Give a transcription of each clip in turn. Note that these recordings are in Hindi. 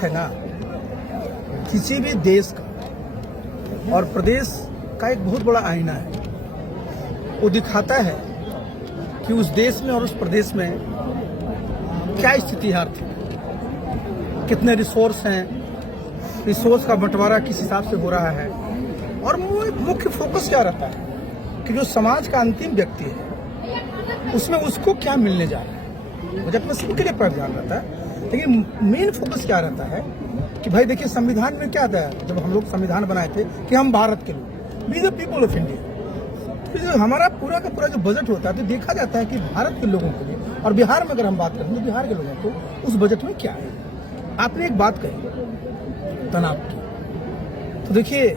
है ना, किसी भी देश का और प्रदेश का एक बहुत बड़ा आईना है। वो दिखाता है कि उस देश में और उस प्रदेश में क्या स्थिति है आर्थिक, कितने रिसोर्स हैं, रिसोर्स का बंटवारा किस हिसाब से हो रहा है, और मुख्य फोकस क्या रहता है कि जो समाज का अंतिम व्यक्ति है उसमें उसको क्या मिलने जा रहा है। मुझे अपने सबके लिए प्रावधान रहता है, लेकिन मेन फोकस क्या रहता है कि भाई देखिए, संविधान में क्या था, जब हम लोग संविधान बनाए थे कि हम भारत के लोग, we the people of India, तो जो हमारा पूरा का पूरा जो बजट होता है तो देखा जाता है कि भारत के लोगों के लिए, और बिहार में अगर हम बात करें तो बिहार के लोगों को उस बजट में क्या है। आपने एक बात कही तनाव की, तो देखिए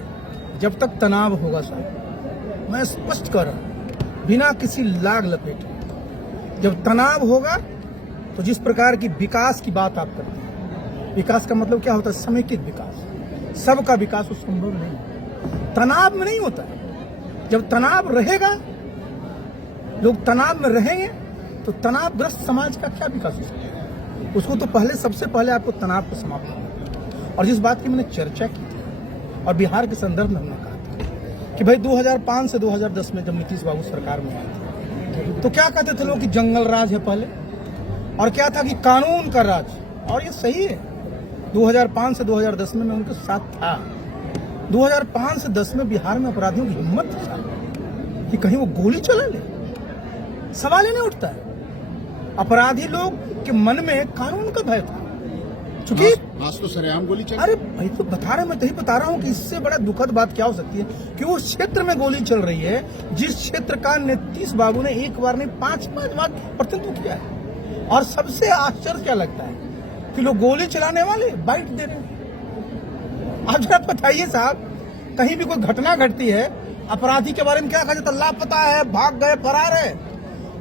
जब तक तनाव होगा साहब, मैं स्पष्ट कर रहा हूं बिना किसी लाग लपेटे, जब तनाव होगा तो जिस प्रकार की विकास की बात आप करते हैं, विकास का मतलब क्या होता है, समेकित विकास, सबका विकास वो संभव नहीं, तनाव में नहीं होता है। जब तनाव रहेगा, लोग तनाव में रहेंगे, तो तनावग्रस्त समाज का क्या विकास हो सकता है। उसको तो पहले, सबसे पहले आपको तनाव को समाप्त करना। और जिस बात की मैंने चर्चा की थी और बिहार के संदर्भ में हमने कहा था कि भाई 2005 से 2010 में जब नीतीश बाबू सरकार में आए थे तो क्या कहते थे लोग कि जंगल राज है पहले, और क्या था कि कानून का राज, और ये सही है। 2005 से 2010 में मैं उनके साथ था। 2005 से 10 में बिहार में अपराधियों की हिम्मत था कि कहीं वो गोली चला ले, सवाल ही नहीं उठता है। अपराधी लोग के मन में कानून का भय था, चूंकि आज तो सरेआम गोली चली। अरे भाई, तो बता रहे, मैं तो ही बता रहा हूँ कि इससे बड़ा दुखद बात क्या हो सकती है कि उस क्षेत्र में गोली चल रही है जिस क्षेत्र का नीतीश बाबू ने एक बार नहीं 5-5 बार प्रतिनिधित्व किया है। और सबसे आश्चर्य क्या लगता है कि लोग गोली चलाने वाले बाइट दे रहे हैं। आप जरा बताइए साहब, कहीं भी कोई घटना घटती है, अपराधी के बारे में क्या कहा जाता है, लापता है, भाग गए, फरार है,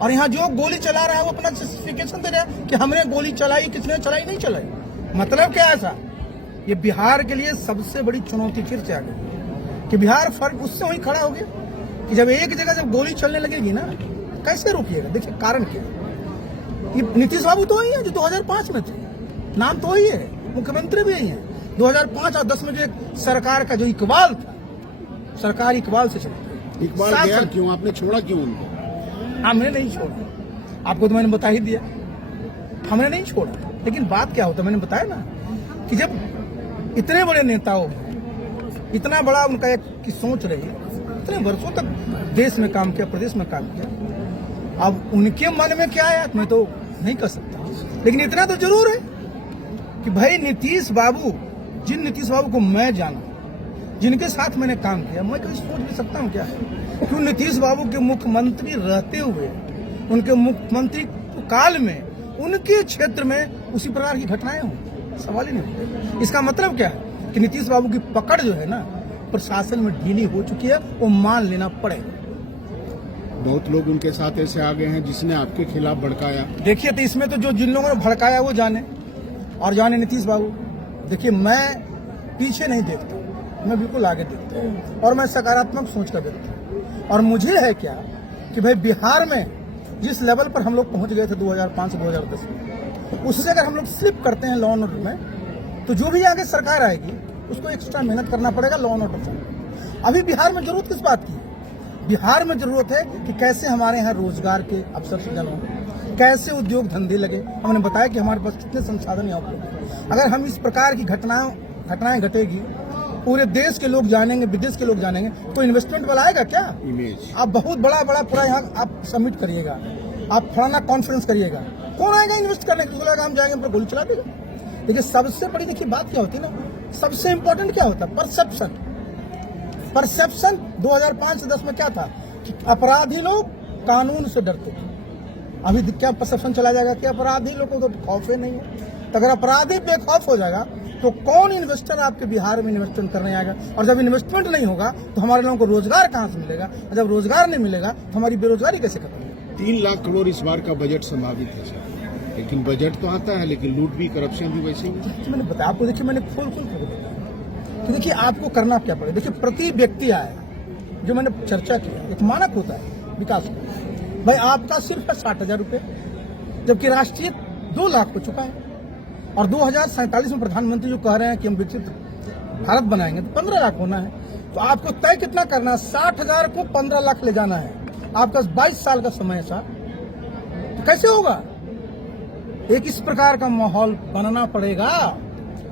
और यहाँ जो गोली चला रहा है वो अपना जस्टिफिकेशन दे रहा है कि हमने गोली चलाई, किसने चलाई, नहीं चलाई। मतलब क्या है साहब, ये बिहार के लिए सबसे बड़ी चुनौती फिर से आ गई कि बिहार फर्क उससे वहीं खड़ा हो गया कि जब एक जगह जब गोली चलने लगेगी ना, कैसे रोकिएगा। देखिए कारण क्या है, ये नीतीश बाबू तो वही है जो 2005 में थे, नाम तो वही है, मुख्यमंत्री भी यही है। 2005 और 10 में जो एक सरकार का जो इकबाल था, सरकार इकबाल से चलती। इकबाल गया क्यों, आपने छोड़ा क्यों उनको? हमने नहीं छोड़ा, आपको तो मैंने बता ही दिया, हमने नहीं छोड़ा। लेकिन बात क्या होता है, मैंने बताया ना कि जब इतने बड़े नेताओं, इतना बड़ा उनका एक की सोच रही, इतने वर्षों तक देश में काम किया, प्रदेश में काम किया, अब उनके मन में क्या है मैं तो नहीं कर सकता, लेकिन इतना तो जरूर है कि भाई नीतीश बाबू, जिन नीतीश बाबू को मैं जाना, जिनके साथ मैंने काम किया, मैं कभी सोच भी सकता हूँ क्या क्यों नीतीश बाबू के मुख्यमंत्री रहते हुए, उनके मुख्यमंत्री काल में उनके क्षेत्र में उसी प्रकार की घटनाएं हों, सवाल ही नहीं होता। इसका मतलब क्या है कि नीतीश बाबू की पकड़ जो है ना प्रशासन में ढीली हो चुकी है, वो मान लेना पड़ेगा। बहुत लोग उनके साथ ऐसे आ गए हैं जिसने आपके खिलाफ भड़काया। देखिए, तो इसमें तो जो जिन लोगों ने भड़काया वो जाने, और जाने नीतीश बाबू। देखिए, मैं पीछे नहीं देखता, मैं बिल्कुल आगे देखता हूँ, और मैं सकारात्मक सोच का व्यक्ति हूँ। और मुझे है क्या कि भाई बिहार में जिस लेवल पर हम लोग पहुंच गए थे 2005 से 2010 में, उससे अगर हम लोग स्लिप करते हैं लॉ एंड ऑर्डर में, तो जो भी आगे सरकार आएगी उसको एक्स्ट्रा मेहनत करना पड़ेगा लॉ एंड ऑर्डर से। अभी बिहार में जरूरत किस बात की है? बिहार में जरूरत है कि कैसे हमारे यहाँ रोजगार के अवसर सृजन हो, कैसे उद्योग धंधे लगे। हमने बताया कि हमारे पास कितने संसाधन यहाँ उपलब्ध। अगर हम इस प्रकार की घटनाएं घटेगी, पूरे देश के लोग जानेंगे, विदेश के लोग जानेंगे, तो इन्वेस्टमेंट वाला आएगा क्या? इमेज आप बहुत बड़ा पूरा यहाँ आप सबमिट करिएगा, आप फलाना कॉन्फ्रेंस करिएगा, कौन आएगा इन्वेस्ट करने के लिए? हम जाएंगे पर गोली चला देगा। देखिए, सबसे बड़ी देखिए बात क्या होती है ना, सबसे इंपॉर्टेंट क्या होता है, परसेप्शन। 2005 से 10 में क्या था कि अपराधी लोग कानून से डरते थे। अभी क्या परसेप्शन चला जाएगा कि अपराधी लोगों को तो खौफ ही नहीं है। तो अगर अपराधी बेखौफ हो जाएगा तो कौन इन्वेस्टर आपके बिहार में इन्वेस्टमेंट करने आएगा? और जब इन्वेस्टमेंट नहीं होगा तो हमारे लोगों को रोजगार कहाँ से मिलेगा? और जब रोजगार नहीं मिलेगा तो हमारी बेरोजगारी कैसे खत्म होगी? 3 लाख करोड़ इस बार का बजट संभावित है सर, लेकिन बजट तो आता है, लेकिन लूट भी, करप्शन भी वैसे ही। मैंने बताया आपको, देखिए मैंने खोल बताया तो देखिए आपको करना क्या पड़ेगा। देखिए, प्रति व्यक्ति आए, जो मैंने चर्चा किया, एक मानक होता है विकास का। भाई आपका सिर्फ है 60,000 रुपये, जबकि राष्ट्रीय 2 लाख हो चुका है। और 2047 में प्रधानमंत्री जो कह रहे हैं कि हम विकसित भारत बनाएंगे तो 15 लाख होना है। तो आपको तय कितना करना है? 60,000 को 15 लाख ले जाना है। आपका 22 साल का समय है साहब, तो कैसे होगा? एक इस प्रकार का माहौल बनाना पड़ेगा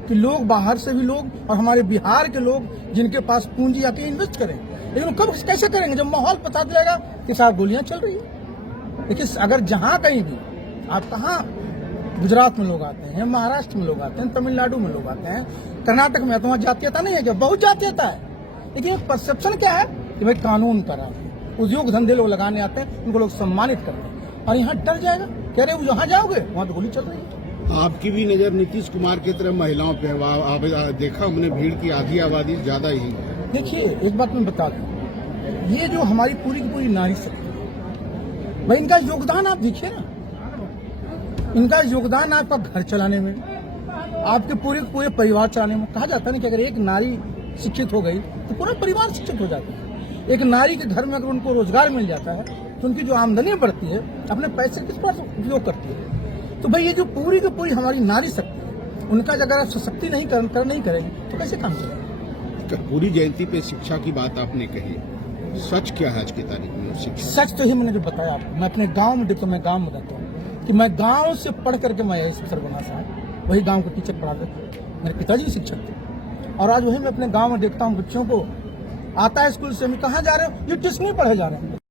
कि लोग बाहर से भी लोग और हमारे बिहार के लोग जिनके पास पूंजी आके इन्वेस्ट करें। लेकिन कब कैसे करेंगे? जब माहौल पता चलेगा कि साहब गोलियां चल रही है। देखिए, अगर जहां कहीं भी आप कहाँ, गुजरात में लोग आते हैं, महाराष्ट्र में लोग आते हैं, तमिलनाडु में लोग आते हैं, कर्नाटक में, तो वहाँ जातीयता नहीं है क्या? बहुत जातीयता है। लेकिन परसेप्शन क्या है कि भाई कानून का राज है, उद्योग धंधे लोग लगाने आते हैं, उनको लोग सम्मानित करते हैं। और यहाँ डर जाएगा, कह रहे जहाँ जाओगे वहाँ तो गोली चल रही है। आपकी भी नजर नीतीश कुमार की तरह महिलाओं पे है। देखा हमने भीड़ की आधी आबादी ज्यादा ही है। देखिए, एक बात मैं बता दूं, ये जो हमारी पूरी की पूरी नारी शक्ति है, भाई इनका योगदान आप देखिए ना। इनका योगदान आपका घर चलाने में, आपके पूरे परिवार चलाने में। कहा जाता है ना कि अगर एक नारी शिक्षित हो गई तो पूरा परिवार शिक्षित हो जाता है। एक नारी के घर में अगर उनको रोजगार मिल जाता है तो उनकी जो आमदनी बढ़ती है, अपने पैसे किस पर उपयोग करती है। तो भाई ये जो पूरी की पूरी हमारी नारी शक्ति है, उनका अगर आप सशक्ति नहीं करेंगे तो कैसे काम चलेगा? पूरी जयंती पे शिक्षा की बात आपने कही, सच क्या है आज की तारीख में शिक्षा? सच तो ही मैंने जो बताया आपको, मैं अपने गांव में देखता हूँ, मैं गांव में रहता हूँ कि मैं गांव से पढ़ करके मैं यही अफसर बना साहब। वही गांव के टीचर पढ़ाते थे, मेरे पिताजी भी शिक्षक थे। और आज वही मैं अपने गांव में देखता हूँ बच्चों को, आता है स्कूल से, हम कहाँ जा रहे हो? ये ट्यूशन में पढ़े जा रहे हैं।